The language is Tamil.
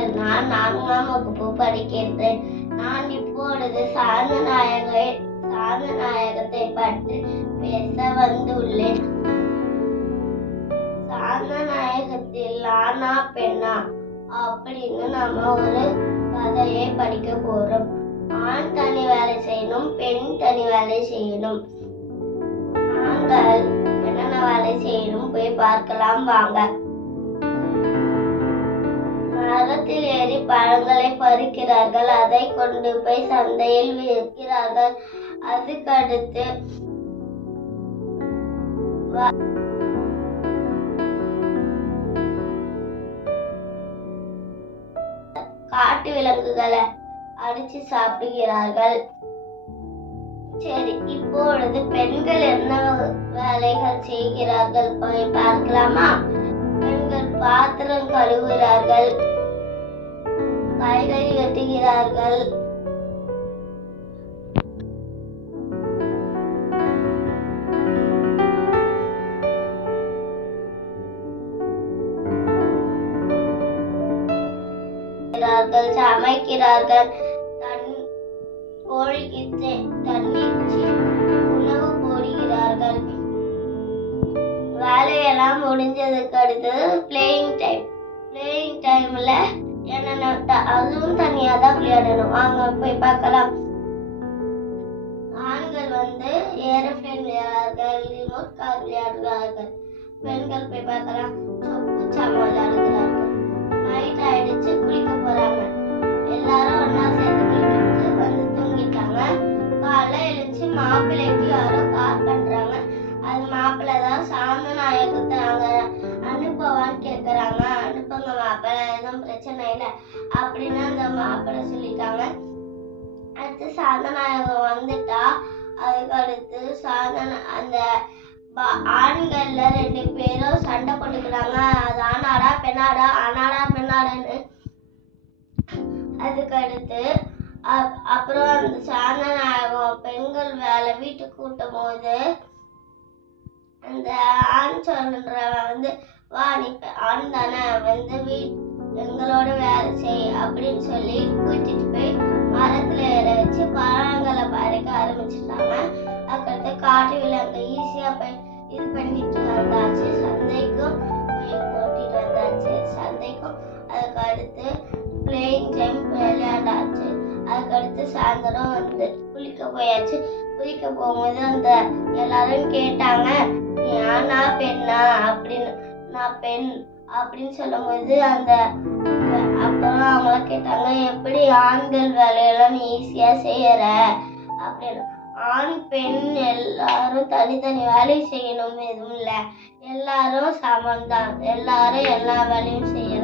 நான் நான்காம் வகுப்பு படிக்கின்றேன் நான் இப்பொழுது சாந்தநாயக நாயகை நாயகத்தை பற்றி பேச வந்துள்ளேன். சாந்தநாயகத்தில் ஆனா பெண்ணா? அப்படின்னு நம்ம ஒரு கதையை படிக்க போறோம். ஆண் தனி வேலை செய்யணும் பெண் தனி வேலை செய்யணும். ஆண்கள் என்னென்ன வேலை செய்யணும் போய் பார்க்கலாம் வாங்க. மரத்தில் ஏறி பழங்களை பறிக்கிறார்கள். அதை கொண்டு போய் சந்தையில் விற்கிறார்கள். அதுக்கடுத்து காட்டு விலங்குகளை அடிச்சு சாப்பிடுகிறார்கள். சரி இப்பொழுது பெண்கள் என்ன வேலைகள் செய்கிறார்கள் போய் பார்க்கலாமா? பெண்கள் பாத்திரம் கழுவுகிறார்கள். காய்கறி வெட்டுகிறார்கள். சமைக்கிறார்கள். தன் கோழிக்கு தண்ணீர் உணவு போடுகிறார்கள். வேலையெல்லாம் முடிஞ்சதுக்கு அடுத்தது பிளேயிங் டைம் பிளேயிங் டைம்ல அதுவும் தனியா தான் விளையாடணும். வாங்க போய் பார்க்கலாம். ஆண்கள் வந்து ஏரோப்ளேன் விளையாடுறார்கள் ரிமோட் கார் விளையாடுகிறார்கள். பெண்கள் போய் பார்க்கலாம். சொப்பு மாப்பிள்ளை பிரச்சனை இல்லை. அப்படின்னு அந்த மாப்பிள்ளை சொல்லிட்டாங்க. அடுத்து சாந்தநாயகம் வந்துட்டா. அதுக்கு அடுத்து சாந்தன அந்த ஆண்கள்ல ரெண்டு பேரும் சண்டை போட்டுக்கிறாங்க. அது ஆனாடா பெண்ணாடா? ஆனாடா பெண்ணாடான்னு. அதுக்கு அடுத்து அப்- அப்புறம் அந்த சாந்தநாயகம் பெண்கள் வேலை வீட்டுக்கு கூட்டும் போது அந்த ஆண் சொல்றவன் வந்து வா நீ ஆண் தானே? வந்து அப்படின்னு சொல்லி கூட்டிட்டு போய் மரத்துல ஏற வச்சு பழங்களை பறிக்க ஆரம்பிச்சிட்டாங்க. அதுக்கடுத்து காட்டு விலங்கு ஈஸியா போய் இது பண்ணிட்டு வந்தாச்சு. சந்தைக்கும் போய் கூட்டிட்டு வந்தாச்சு. சந்தைக்கும் அதுக்கடுத்து பிளேயிங் டைம் விளையாண்டாச்சு. அதுக்கு அடுத்து சாயந்தரம் வந்து குளிக்க போயாச்சு. குளிக்க போகும்போது அந்த எல்லாரும் கேட்டாங்க நீ ஆனா பெண்ணா? அப்படின்னு. நான் பெண். அப்படின்னு சொல்லும்போது அந்த அப்புறம் அவங்கள கேட்டாங்க எப்படி ஆண்கள் வேலையெல்லாம் நீ ஈஸியா செய்யற? அப்படின்னு. ஆண் பெண் எல்லாரும் தனித்தனி வேலையும் செய்யணும் எதுவும் இல்லை. எல்லாரும் சமம் தான் எல்லாரும் எல்லா வேலையும் செய்யணும்.